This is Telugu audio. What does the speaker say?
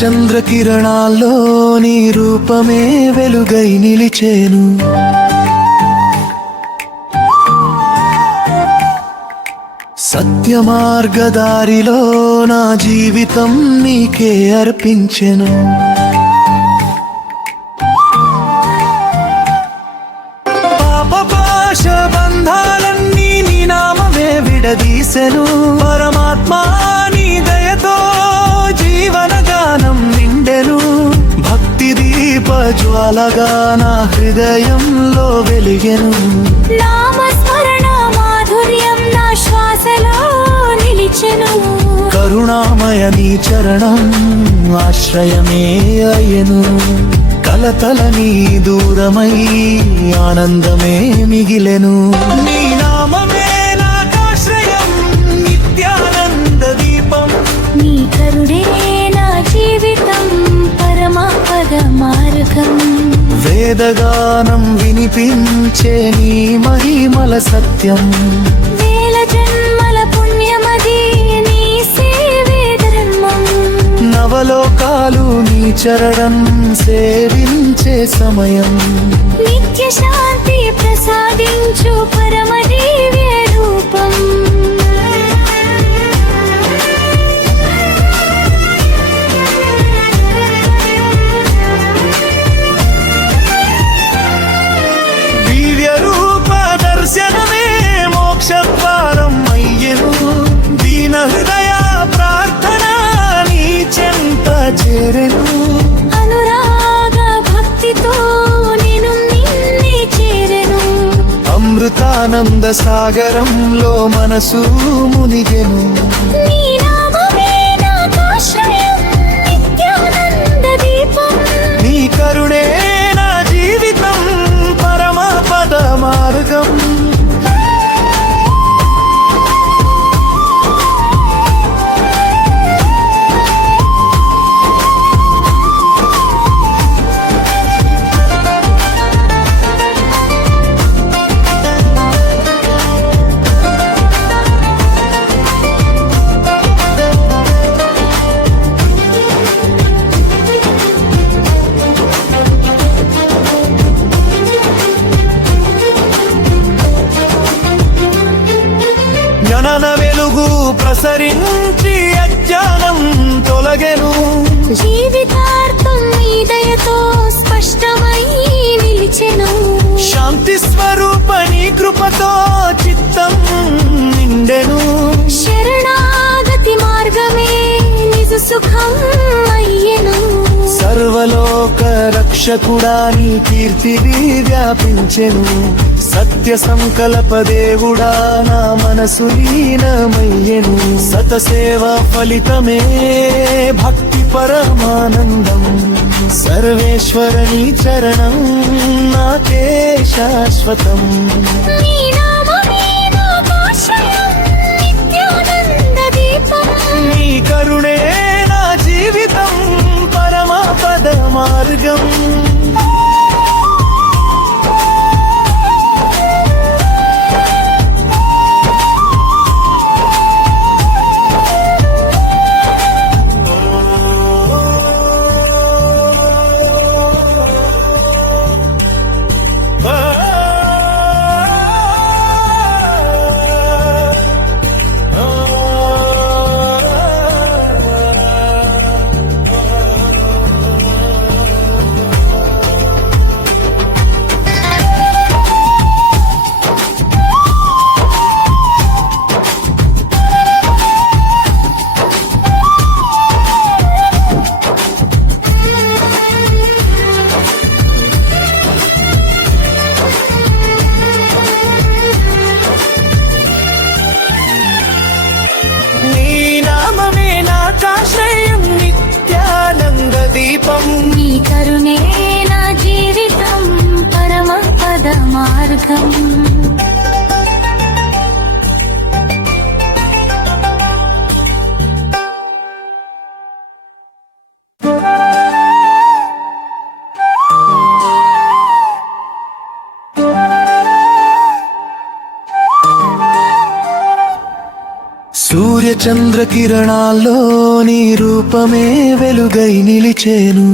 చంద్రకిరణాల్లో నీ రూపమే వెలుగై నిలిచేను. సత్య మార్గదారిలో నా జీవితం నీకే అర్పించెను. పాపపాశ బంధాలన్నీ నీ నామమే విడదీసెను. పరమాత్మా నీ దయతో జీవనగానం నిండెను. భక్తి దీప జ్వాలగా నా హృదయంలో వెలిగెను. నామస్మరణ మాధుర్యం నా శ్వాసలో నిలిచెను. కరుణామయ నీ చరణం ఆశ్రయమే అయ్యెను. కలతల నీ దూరమై ఆనందమే మిగిలెను. నీ నామమే నాకాశ్రయం నిత్యానంద దీపం. నీ కరుణే నా జీవితం పరమపద మార్గం. వేదగానం వినిపించే నీ మహిమల సత్యం. వేల జన్మల పుణ్యమది నీ సేవే ధర్మం. నవలోకాలు నీ చరణం సేవించే సమయం. నిత్య శాంతి ప్రసాదించు పరమ దివ్య రూపం. దివ్య రూప దర్శనమే మోక్షద్వారం అయ్యెను. దీన హృదయ ప్రార్థన నీ చెంత చేరెను. అనురాగ భక్తితో నేను నిన్నే చేరెను. అమృతానంద సాగరంలో మనసు మునిగెను. నీ నామమే నాకాశ్రయం నిత్యానంద దీపం. నీ కరుణే నా జీవితం పరమ పద మార్గం. జ్ఞాన వెలుగు ప్రసరించి అజ్ఞానం తొలగెను. జీవితార్థం నీ దయతో స్పష్టమై నిలిచెను. శాంతి స్వరూప నీ కృపతో చిత్తం నిండెను. శరణాగతి మార్గమే నిజ సుఖం అయ్యెను. సర్వలోక రక్షకుడా నీ కీర్తివి వ్యాపించెను. సత్య సంకల్ప దేవుడా నా మనసు లీనమయ్యెను. సతసేవ ఫలితమే భక్తి పరమానందం. సర్వేశ్వర నీ చరణం నాకే శాశ్వతం. నీ నామమే నాకాశ్రయం నిత్యానంద దీపం. నీ కరుణే నా జీవితం పరమ పద మార్గం. ఆకాశ్రయం నిత్యానంద దీపం. నీ కరుణే నా జీవితం పరమ పద మార్గం. సూర్య చంద్ర కిరణాల్లో నీ రూపమే వెలుగై నిలిచేను